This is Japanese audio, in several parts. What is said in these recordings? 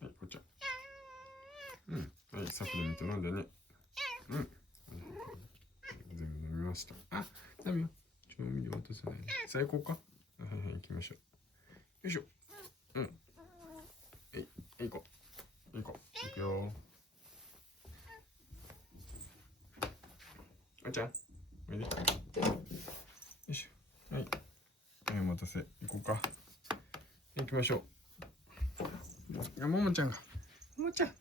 はい、こっちゃ。はい、サプリメント飲んでね。全部飲みました。あ、ダメよ。調味料落とさないで。さあ行こうか。はいはい、行きましょう。よいしょ。はい、行こう。行くよ。あちゃん、おいで。よいしょ。はい。はい、お待たせ。行こうか。行きましょう。ももちゃんが。ももちゃん。も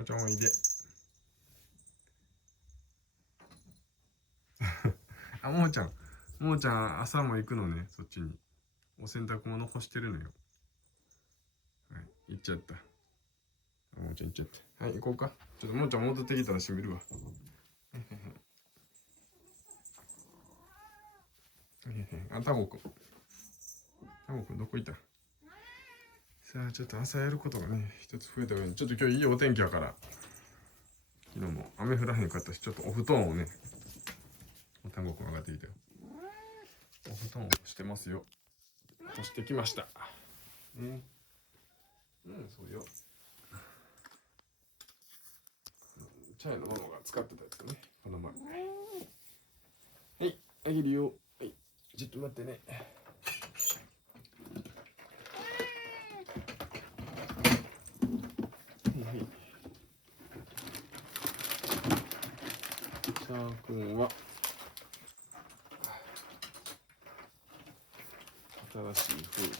もちゃんおいで。あ、ももちゃん。ももちゃん、朝も行くのね、そっちに。お洗濯物干してるのよ。はい、行っちゃった。ももちゃん行っちゃった。はい、行こうか。ちょっとももちゃん戻ってきたら閉めるわ。あ、タモくん。タモくんどこいた？さあ、ちょっと朝やることがね、一つ増えた上に、ちょっと今日いいお天気やから、昨日も雨降らへんかったし、ちょっとお布団をね、タモくん上がってきたよ。お布団を干してますよ。干してきました。ね。そうよ。チャイのママが使ってたやつね、この前。はい、あげるよ。はい、ちょっと待ってね。さあくんは新しいフード。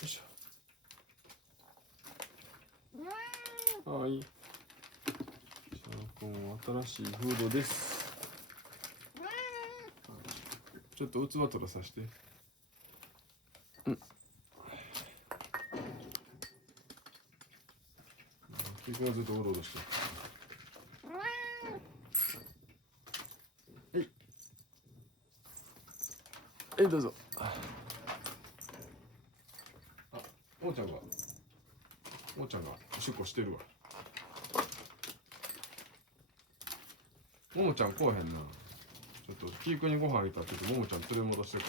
よいしょ。はい。さあくんは新しいフードです。ちょっと器取らさして。キクがずっとおろおろして。はい。はい、どうぞ。あ、もーちゃんがおしっこしてるわ。ももちゃん来おへんな。ちょっとキークにご飯あげたらちょっとももちゃん連れ戻してくる。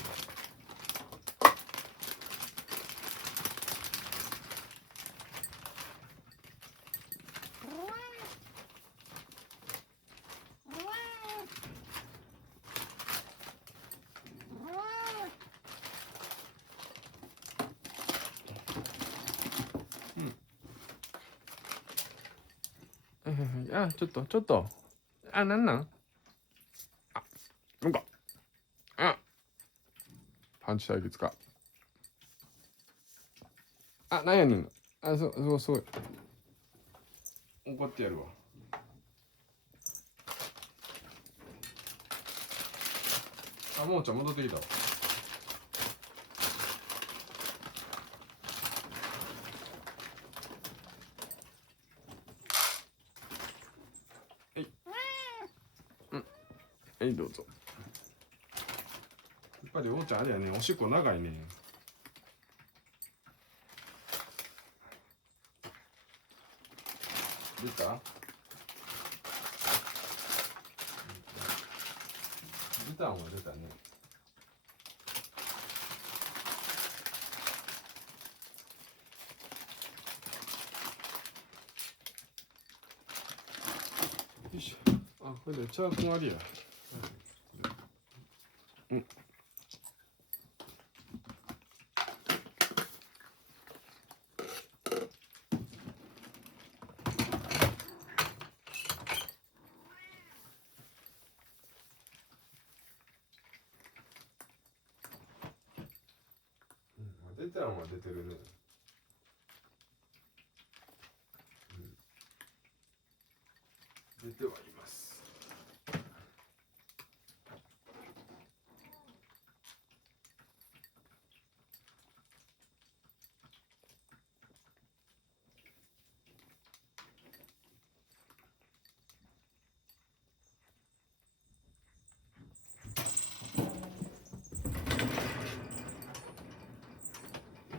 あ、ちょっと。あ、なんなん？あ、なんか。あ、パンチ対決か。あ、なんやねん。あ、そう。怒ってやるわ。あ、ももちゃん戻ってきたわ。はい。はい、どうぞ。やっぱりおもちゃんあれやね、おしっこ長いね。出た？出たんは出たね。よいしょ。あ、あ、これでチャークンありや。うん。出てるのは出てるね。出てはいます。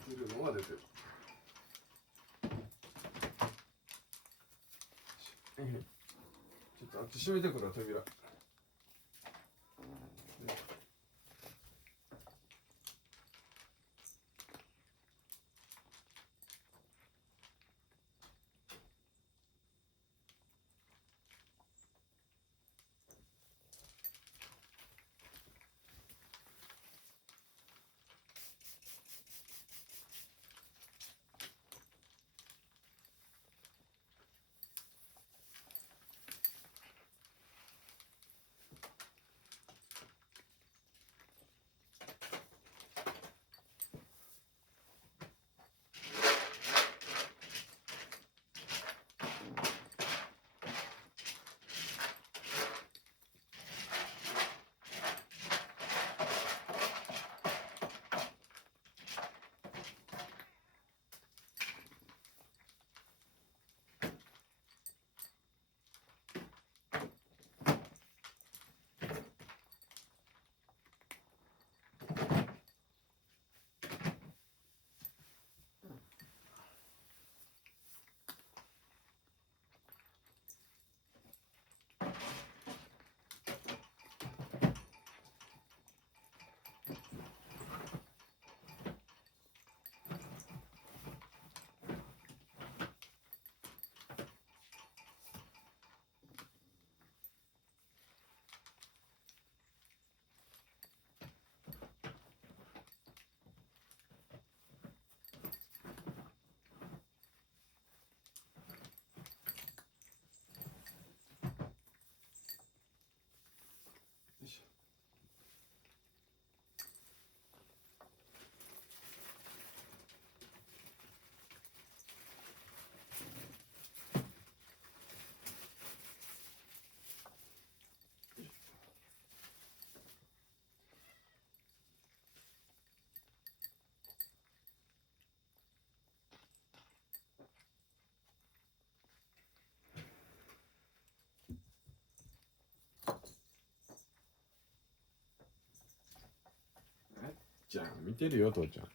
出てるのは出てる。ちょっとあっち閉めてくるわ、扉。よいしょ。じゃあ見てるよ、父ちゃん。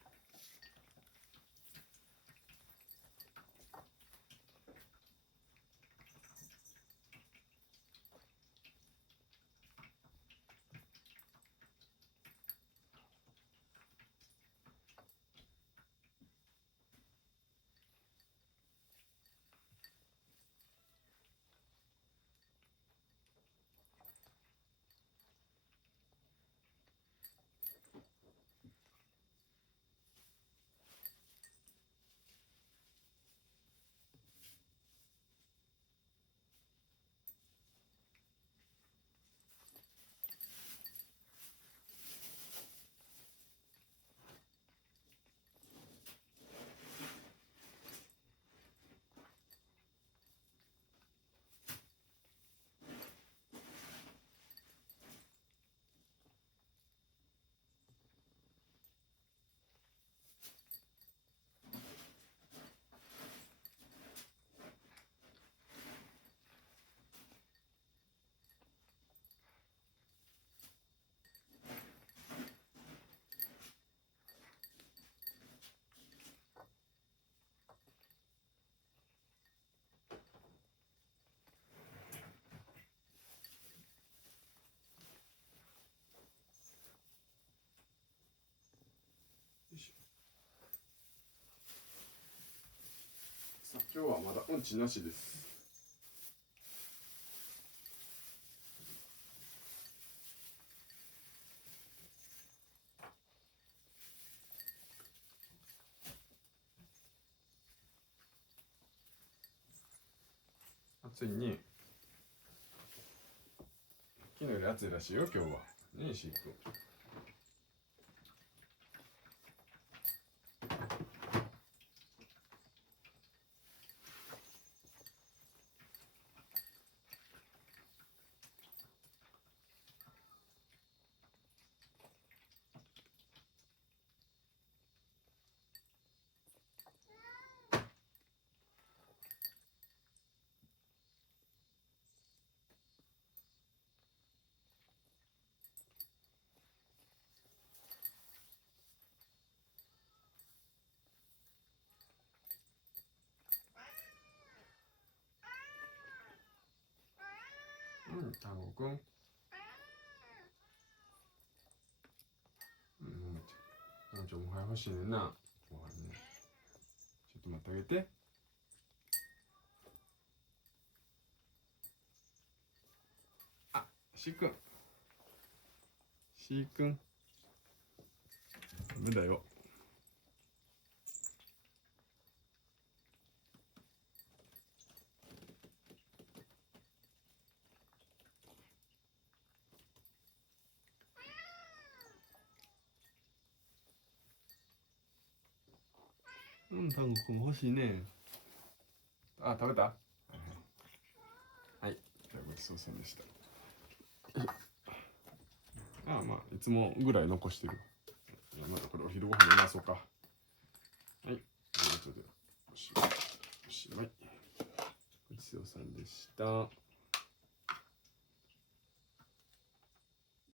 さあ今日はまだうんちなしです。暑いね。昨日より暑いらしいよ今日は。ねえ石井くん。タゴくん。ももちゃんもはや欲しいねんな。ご飯ね。ちょっと待ってあげて。あ、しーくん。しーくん。ダメだよ。タゴくんも欲しいね。あ、食べた？はい。じゃあごちそうさまでした。ああ、まあいつもぐらい残してる。またこれお昼ご飯に回そうか。はい。ということでおしまい。ごちそうさんでした。